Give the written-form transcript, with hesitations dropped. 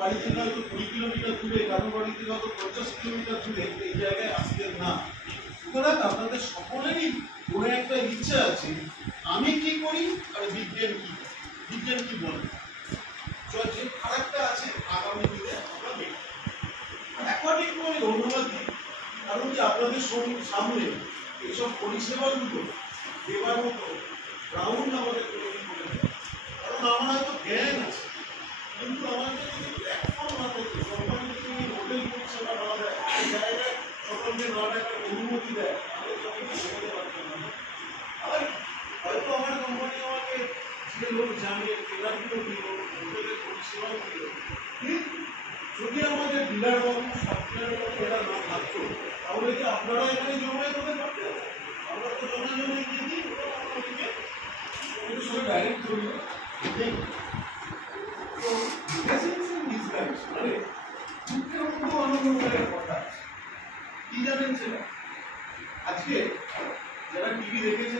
বাড়ি থেকে হয়তো 20 কিলোমিটার দূরে, কারো বাড়ি থেকে হয়তো 50 কিলোমিটার দূরে এই জায়গায় আসতেন না। সুতরাং আপনাদের সকলেরই মনে একটা ইচ্ছা আছে, আমি কি করি আর বিজ্ঞান কি করে, বিজ্ঞান কি বলে। যে ফারাকটা আছে আগামী দিনে আমরা দেখব। একবারই একটু আমি ধন্যবাদ দিই, কারণ কি আপনাদের সামনে এইসব পরিষেবাগুলো দেওয়ার মতো গ্রাউন্ড আমাদের তৈরি করে দেয়। কারণ আমার হয়তো জ্ঞান আছে, কিন্তু আমাদের যদি প্ল্যাটফর্ম না থাকে, সরকার যদি হোটেল পরিষেবা না দেয়, এই জায়গায় সকলকে না ডাকার অনুমতি দেয়, তাহলে তো আমি বোঝাতে পারতাম না। আর হয়তো আমার কোম্পানি আমাকে যে লোক জানে ট্রেনারগুলো দিল, হোটেলের পরিষেবা দিল, কিন্তু যদি আমাদের ডিলার বাবু সফটওয়্যার বাবু এরা না থাকতো, তাহলে কি আপনারা এখানে জমায়েত হতে পারতেন? আমরা তো জমে গিয়ে দিই, আপনাদেরকে ওদের সঙ্গে ডাইরেক্ট জড়িয়ে দিই। তো মানে দুঃখের মতো আনন্দের কথা কি জানেন সেটা? আজকে যারা টিভি দেখেছেন